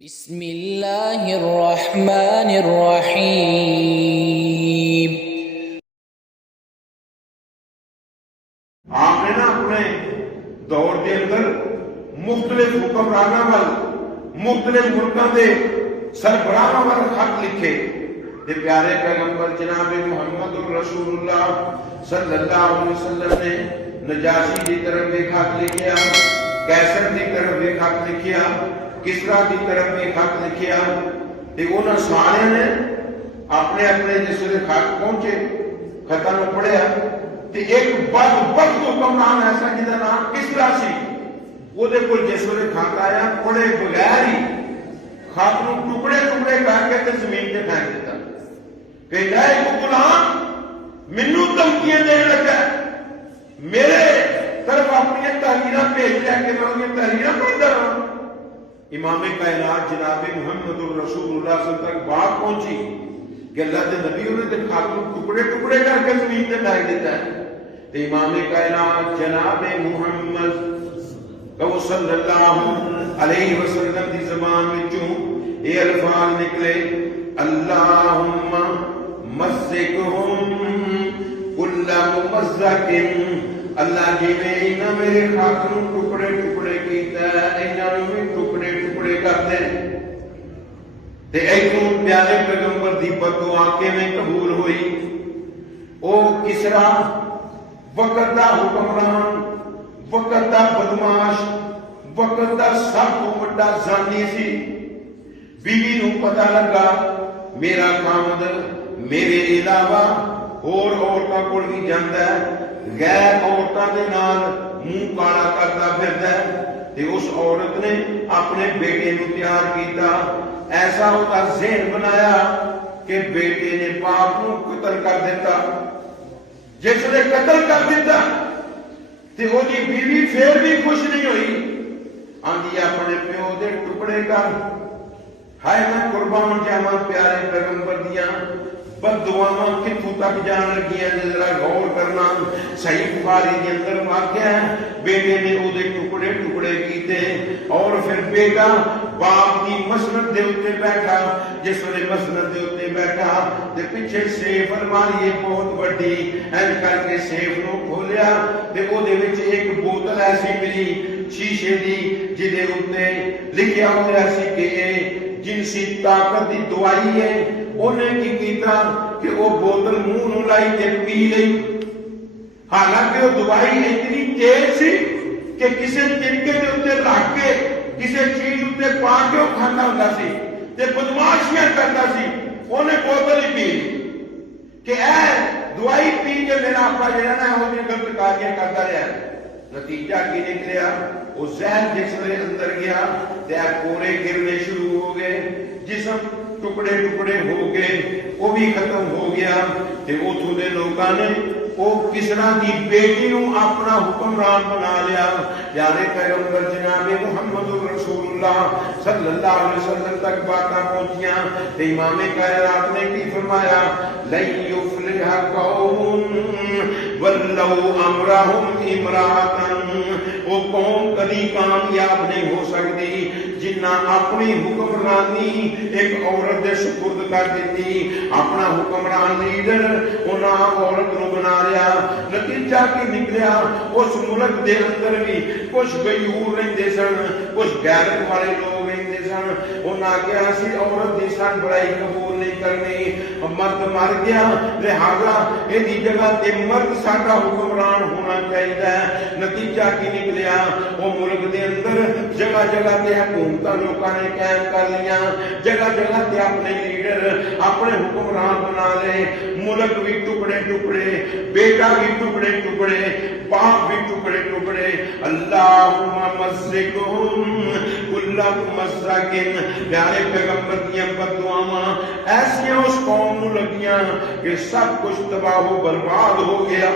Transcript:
بسم اللہ الرحمن الرحیم۔ آپ نے نا اپنے دور کے اندر مختلف حکمرانوں وال مختلف ملکوں کے سربراہاں وال خط لکھے تے پیارے پیغمبر جناب محمد رسول اللہ صلی اللہ علیہ وسلم نے نجاشی کی طرف بھی خط لکھیا، کیسر کی طرف بھی خط لکھیا، کسرا کی طرف بھی خط لکھیا تے انہاں سارے نے اپنے اپنے جس ویلے خط پہنچے خطاں نوں پڑھیا تے ایک بدبخت حکمران ایسا جہاں نام کسرا سی، وہ دے کول جس ویلے خط آیا پڑھے بغیر ہی خط نوں ٹکڑے ٹکڑے کر کے تے زمین تے پھینک دیتا کہ اے غلام مینوں دھمکیاں دین لگا، میرے طرف اپنی تحریراں بھیج لے کے میں انہاں تحریراں پڑھدا رہا۔ امام کائنات جناب محمد رسول اللہ صلی اللہ علیہ وسلم تک بات پہنچی کہ اللہ کے نبی انہیں تے خط نوں ٹکڑے ٹکڑے کر کے زمین تے پھینک دیتا ہے تے امام کائنات جناب محمد صلی اللہ علیہ وسلم دی زبان وچوں یہ الفاظ نکلے، اللہم مزقہم کل ممزق، اللہ جی میں انہاں میرے خط نوں ٹکڑے ٹکڑے کیتا ہے، انہاں نوں بھی ٹکڑے ٹکڑے کر دے تے ایتھوں پیارے پیغمبر دی بددعا کیویں قبول ہوئی؟ او کسرا وقت دا حکمران، وقت دا بدماش، وقت دا سب تو بڑا زانی سی، بیوی نوں پتہ لگا میرا خامد میرے علاوہ اور عورتاں کول بھی جاندا ہے، غیر عورتاں دے نال منہ کالا کرتا پھردا ہے تے اس عورت نے اپنے بیٹے نوں تیار کیتا، ایسا ہوتا ذہن بنایا کہ بیٹے نے باپ نوں قتل کر دیتا، جس نے قتل کر دیتا تے وہ دی بیوی پھر بھی خوش نہیں ہوئی، آندی اپنے پیو دے ٹکڑے کر، ہائے میں قربان جاواں پیارے پیغمبر دیاں بددعاواں کتھوں تک جان لگیاں، ذرا غور کرنا۔ صحیح بخاری کے اندر واقعہ ہے بیٹے نے او دے ٹکڑے ٹکڑے کیتے اور پھر بیٹا باپ کی مسند دے اوتے بیٹھا، جس ویلے مسند دے اوتے بیٹھا تے پیچھے سیف الماری بہت بڑی این کر کے سیف نو کھولیا تے او دے وچ ایک بوتل ایسی ملی شیشے دی جدے اوتے لکھیا ہوا سی کہ اے جنسی طاقت دی دوائی ہے۔ انہیں کی کیتا کہ وہ بوتل منہ نو لائی تے پی لئی، حالانکہ وہ دوائی اتنی تیز سی کہ کسی تنکے دے اوتے رکھ کے کسی چیز اوتے پا کے وہ کھانا ہوندا سی تے بدماشیاں کرتا سی، انہیں بوتل ہی پی کہ اے دوائی پی کے میرا اپنا جڑا نا وہ غلط کاریاں کرتا رہا۔ نتیجہ کی نکلیا؟ وہ زہر جس ویلے اندر گیا تے پورے گرنے شروع ہو گئے، جسم ٹکڑے ٹکڑے ہو گئے، وہ بھی ختم ہو گیا تے اوتھوں دے لوکاں نے او کسرا دی بیٹی نوں اپنا حکمران بنا لیا۔ پیارے پیغمبر جناب محمد رسول اللہ صلی اللہ علیہ وسلم تک باتاں پہنچیاں تے امام کائنات نے کی فرمایا، لن یفلح قوم ولو امرہم امراۃ، وہ قوم کبھی کامیاب نہیں ہو سکتی جنہ اپنی حکمرانی ایک عورت دے سپرد کر دیتی، اپنا حکمران لیڈر انہاں عورت نو بنا لیا۔ نتیجہ کی نکلیا؟ اس ملک دے اندر بھی کچھ غیور رہندے سن، کچھ غیرت والے لوگ رہندے سن، انہاں کہا سی عورت دی سن بڑائی قبول نہیں کرنی، مرد مر گیا لہذا ایدی جگہ تے مرد ساڈا حکمران ہونا چاہیے۔ نتیجہ کی نکلیا؟ وہ ملک دے اندر جگہ جگہ تے حکومتاں لوکاں نے قائم کر لیاں، جگہ جگہ تے اپنے لیڈر اپنے حکمران بنا لے، ملک بھی ٹکڑے ٹکڑے، بیٹا بھی ٹکڑے ٹکڑے، باپ بھی ٹکڑے ٹکڑے۔ اللہم مزقہم کل ممزق، پیارے پیغمبر دیاں بددعاواں ایسیاں اس قوم نو لگیاں کہ سب کچھ تباہ و برباد ہو گیا۔